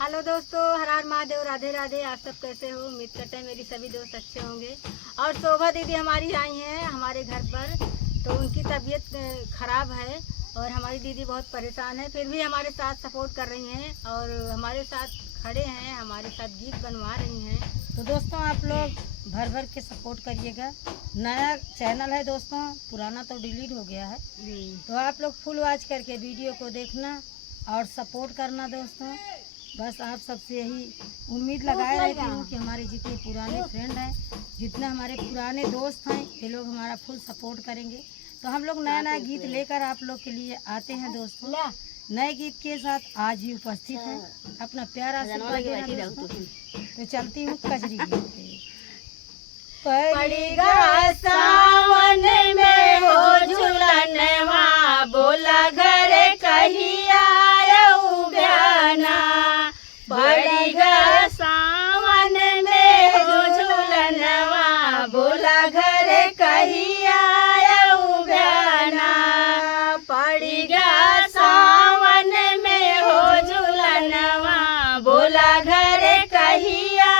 Hello दोस्तों, हर हर महादेव, राधे राधे। आप सब कैसे हो? उम्मीद करते हैं मेरी सभी दोस्त अच्छे होंगे। और शोभा दीदी हमारी आई हैं हमारे घर पर, तो उनकी तबीयत खराब है और हमारी दीदी बहुत परेशान है, फिर भी हमारे साथ सपोर्ट कर रही हैं और हमारे साथ खड़े हैं, हमारे साथ गीत बनवा रही हैं। तो दोस्तों आप लोग भर भर के सपोर्ट करिएगा। नया चैनल है दोस्तों, पुराना तो डिलीट हो गया है, तो आप लोग फुल वॉच करके वीडियो को देखना और सपोर्ट करना दोस्तों। बस आप सबसे यही उम्मीद लगाए रहती हूँ कि हमारे जितने पुराने फ्रेंड हैं, जितने हमारे पुराने दोस्त हैं, ये लोग हमारा फुल सपोर्ट करेंगे। तो हम लोग नया नया गीत लेकर आप लोग के लिए आते हैं दोस्तों। नए गीत के साथ आज ही उपस्थित हैं। अपना प्यारा सा तो चलती हूँ कजरी गीत पे। पड़ेगा सावन में हो झूलनवा, बोला घर कहिया उगाना। पड़ेगा सावन में हो झूलनवा, बोला घर कहिया उगाना। पड़ेगा सावन में हो झूलनवा, बोला घर कहिया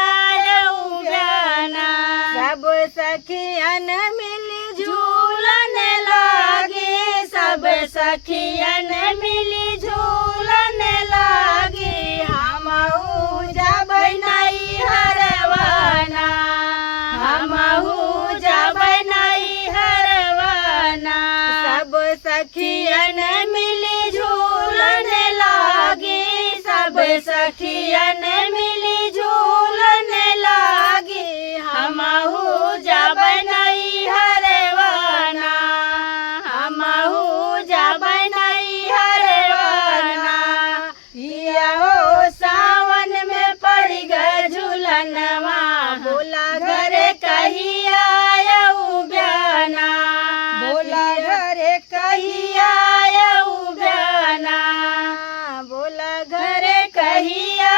उगाना। सब सखियन मिली झूलन लागे, सब सखियन मिली झूलन लागे। हमहू जब नई हरवाना, हमहू जब नई हरवाना। सब सखियन मिली झूलन लागे, सब सखियन मिली झूलन लागे। हमहू जब नई हरवाना, हमहू जब नई हरवाना। पिया हो सावन में पड़ गए झूलनवा, बोला घर कहिया उगाना। बोला घर कहिया उगाना, बोला घर कहिया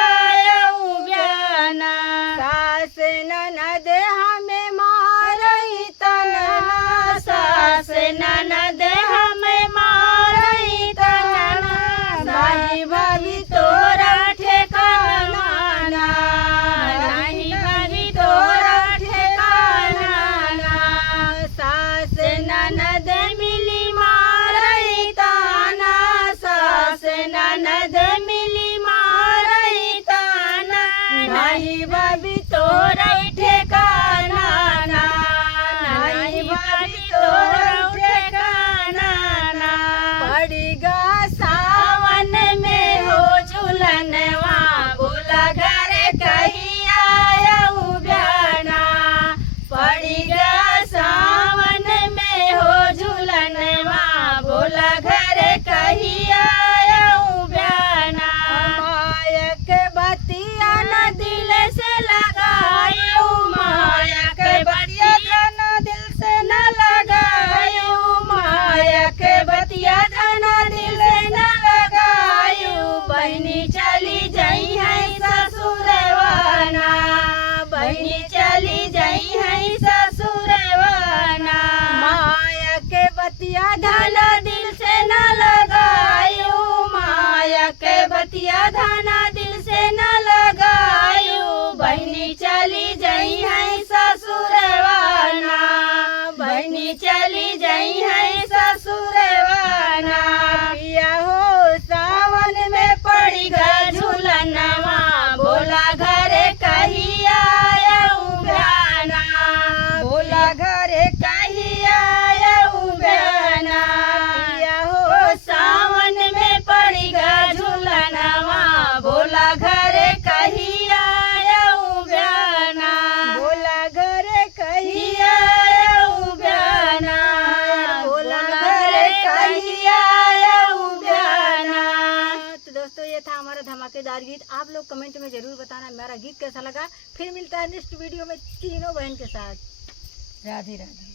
उगाना। सास ननद हमें मारई तना, सास ननद हमें मारई तना। नहीं भाभी तोरा ठेकाना ना, नहीं भाभी तोरा ठेकाना ना। सास ननद मिली मारई ताना, सास ननद मिली मारई ताना। नहीं भाभी तोरा ठेकाना ना, नहीं भाभी तोरा ठेकाना ना। पड़ेगा सावन में हो झूलनवा, बोला घर कहिया उगाना। पड़ेगा सावन में हो झूलनवा, बोला घर कहिया उगाना। मायक बतिया न दिल से लगायो, मायक बतिया न दिल से न लगायो। मायक बतिया न दिल से न लगायो। बहनी चली जाई है ससुरवाना, बहनी चली जाई है ससुरवाना। मायक बतिया धन दिल से न लगायो, मायक बतिया धन दिल से न लगायो। बहनी चली जाई है ससुरवाना, बहनी चली जाई है ससुरवाना। पिया हो सावन में पड़ी गए झूलनवा, बोला घर कहिया उगाना। बोला घर कहिया उगाना। पिया हो सावन में पड़ी गए झूलनवा, बोला घर कहिया उगाना। बोला घर कहिया उगाना, बोला घर कहिया उगाना। तो दोस्तों ये था हमारा धमाकेदार गीत। आप लोग कमेंट में जरूर बताना मेरा गीत कैसा लगा। फिर मिलता है नेक्स्ट वीडियो में तीनों बहन के साथ। राधे राधे।